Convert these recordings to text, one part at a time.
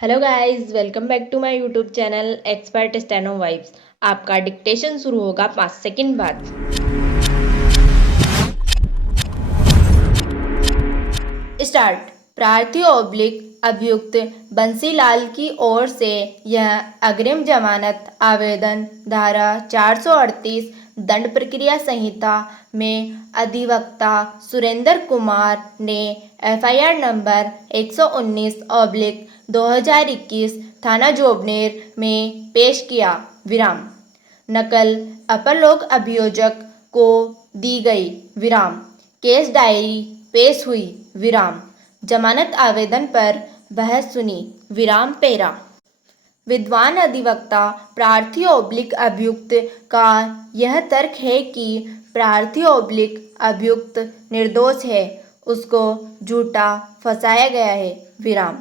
Hello guys, welcome back to my YouTube channel expert steno vibes. आपका dictation शुरू होगा 5 second बाद। Start. प्रार्थी ऑब्लिक अभियुक्त बंसीलाल की ओर से यह अग्रिम जमानत आवेदन धारा 438 दंड प्रक्रिया संहिता में अधिवक्ता सुरेंद्र कुमार ने एफआईआर नंबर 119/2021 थाना जोबनेर में पेश किया। विराम। नकल अपर लोक अभियोजक को दी गई। विराम। केस डायरी पेश हुई। विराम। जमानत आवेदन पर बहस सुनी। विराम पेरा। विद्वान अधिवक्ता प्रार्थी ऑब्लिक अभियुक्त का यह तर्क है कि प्रार्थी ऑब्लिक अभियुक्त निर्दोष है, उसको झूठा फंसाया गया है। विराम।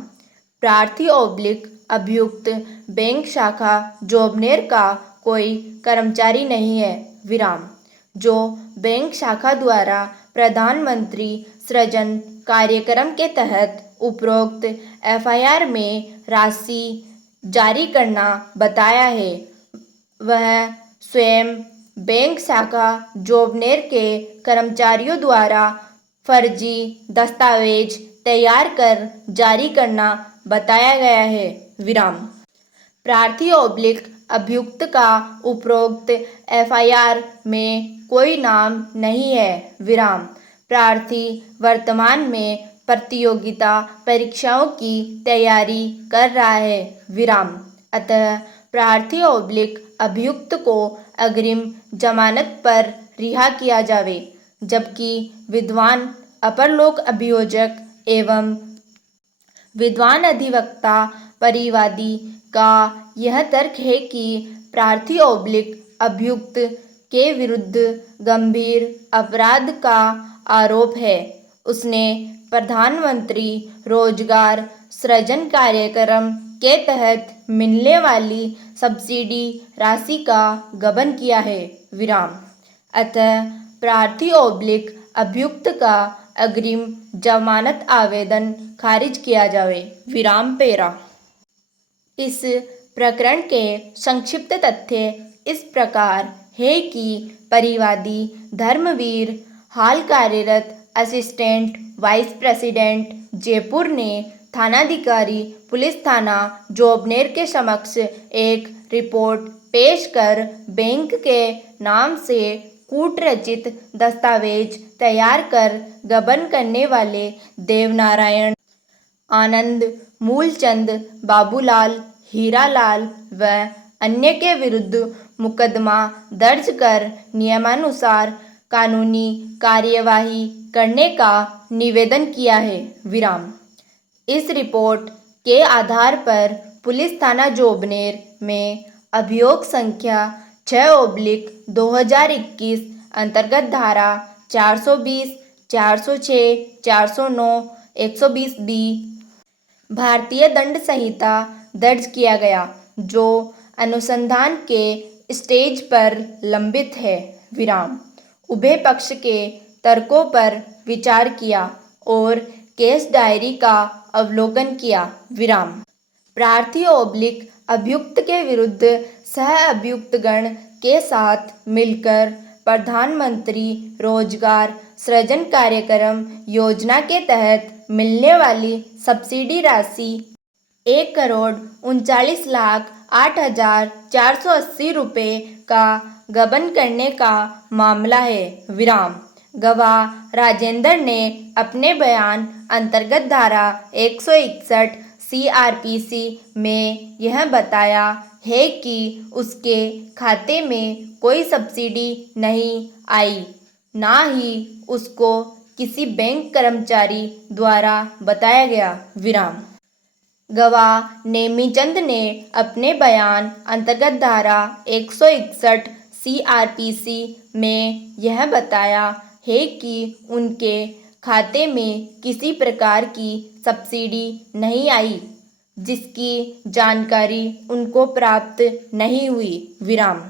प्रार्थी ऑब्लिक अभियुक्त बैंक शाखा जोबनेर का कोई कर्मचारी नहीं है। विराम। जो बैंक शाखा द्वारा प्रधानमंत्री सृजन कार्यक्रम के तहत उपरोक्त एफआईआर में राशि जारी करना बताया है, वह स्वयं बैंक शाखा जोबनेर के कर्मचारियों द्वारा फर्जी दस्तावेज तैयार कर जारी करना बताया गया है। विराम। प्रार्थी ऑब्लिक अभियुक्त का उपरोक्त एफआईआर में कोई नाम नहीं है। विराम। प्रार्थी वर्तमान में प्रतियोगिता परीक्षाओं की तैयारी कर रहा है। विराम। अतः प्रार्थी ऑब्लिक अभियुक्त को अग्रिम जमानत पर रिहा किया जावे, जबकि विद्वान अपर लोक अभियोजक एवं विद्वान अधिवक्ता परिवादी का यह तर्क है कि प्रार्थी ऑब्लिक अभियुक्त के विरुद्ध गंभीर अपराध का आरोप है। उसने प्रधानमंत्री रोजगार सृजन कार्यक्रम के तहत मिलने वाली सब्सिडी राशि का गबन किया है। विराम। अतः प्रार्थी ऑब्लिक अभियुक्त का अग्रिम जमानत आवेदन खारिज किया जावे। विराम पेरा। इस प्रकरण के संक्षिप्त तथ्य इस प्रकार है कि परिवादी धर्मवीर हाल कार्यरत असिस्टेंट वाइस प्रेसिडेंट जयपुर ने थानाधिकारी पुलिस थाना जोबनेर के समक्ष एक रिपोर्ट पेश कर बैंक के नाम से कूटरचित दस्तावेज तैयार कर गबन करने वाले देवनारायण, आनंद, मूलचंद, बाबूलाल, हीरालाल व अन्य के विरुद्ध मुकदमा दर्ज कर नियमानुसार कानूनी कार्यवाही करने का निवेदन किया है। विराम। इस रिपोर्ट के आधार पर पुलिस थाना जोबनेर में अभियोग संख्या 6/2021 अंतर्गत धारा 420, 406, 409, 120B भारतीय दंड संहिता दर्ज किया गया, जो अनुसंधान के स्टेज पर लंबित है। विराम। उभय पक्ष के तर्कों पर विचार किया और केस डायरी का अवलोकन किया। विराम। प्रार्थी ऑब्लिक अभियुक्त के विरुद्ध सह अभियुक्तगण के साथ मिलकर प्रधानमंत्री रोजगार सृजन कार्यक्रम योजना के तहत मिलने वाली सब्सिडी राशि 1,39,08,480 रुपये का गबन करने का मामला है। विराम। गवाह राजेंद्र ने अपने बयान अंतर्गत धारा 161 CRPC में यह बताया है कि उसके खाते में कोई सब्सिडी नहीं आई, ना ही उसको किसी बैंक कर्मचारी द्वारा बताया गया। विराम। गवाह नेमीचंद ने अपने बयान अंतर्गत धारा 161 CRPC में यह बताया है कि उनके खाते में किसी प्रकार की सब्सिडी नहीं आई, जिसकी जानकारी उनको प्राप्त नहीं हुई। विराम।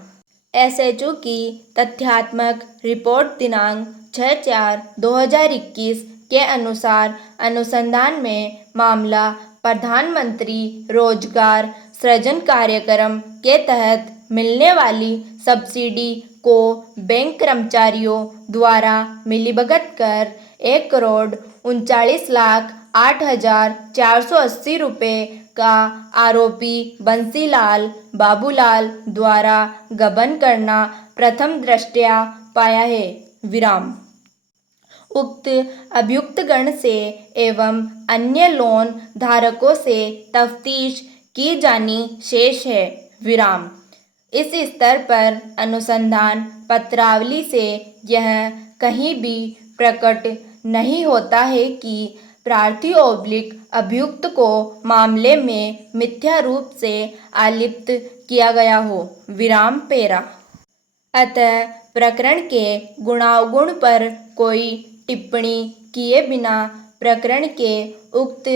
SHO की तथ्यात्मक रिपोर्ट दिनांक 6/4/2021 के अनुसार अनुसंधान में मामला प्रधानमंत्री रोजगार सृजन कार्यक्रम के तहत मिलने वाली सब्सिडी को बैंक कर्मचारियों द्वारा मिलीभगत कर 1,39,08,480 रुपये का आरोपी बंसीलाल बाबूलाल द्वारा गबन करना प्रथम दृष्टया पाया है। विराम। उक्त अभियुक्तगण से एवं अन्य लोन धारकों से तफ्तीश की जानी शेष है। विराम। इस स्तर पर अनुसंधान पत्रावली से यह कहीं भी प्रकट नहीं होता है कि प्रार्थी ओब्लिक अभियुक्त को मामले में मिथ्या रूप से आलिप्त किया गया हो। विराम पेरा। अतः प्रकरण के गुणावगुण पर कोई टिप्पणी किए बिना प्रकरण के उक्त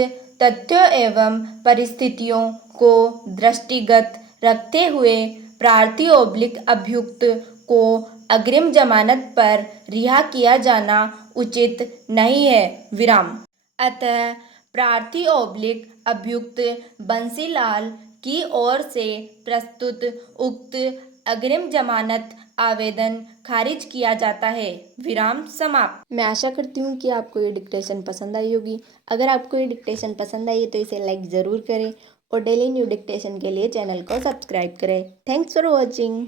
तथ्यों एवं परिस्थितियों को दृष्टिगत रखते हुए प्रार्थी ओब्लिक अभियुक्त को अग्रिम जमानत पर रिहा किया जाना उचित नहीं है। विराम। अतः प्रार्थी ओब्लिक अभियुक्त बंसीलाल की ओर से प्रस्तुत उक्त अग्रिम जमानत आवेदन खारिज किया जाता है। विराम समाप्त। मैं आशा करती हूँ कि आपको ये डिक्टेशन पसंद आई होगी। अगर आपको ये डिक्टेशन पसंद आई है तो इसे लाइक ज़रूर करें और डेली न्यू डिक्टेशन के लिए चैनल को सब्सक्राइब करें। Thanks for watching.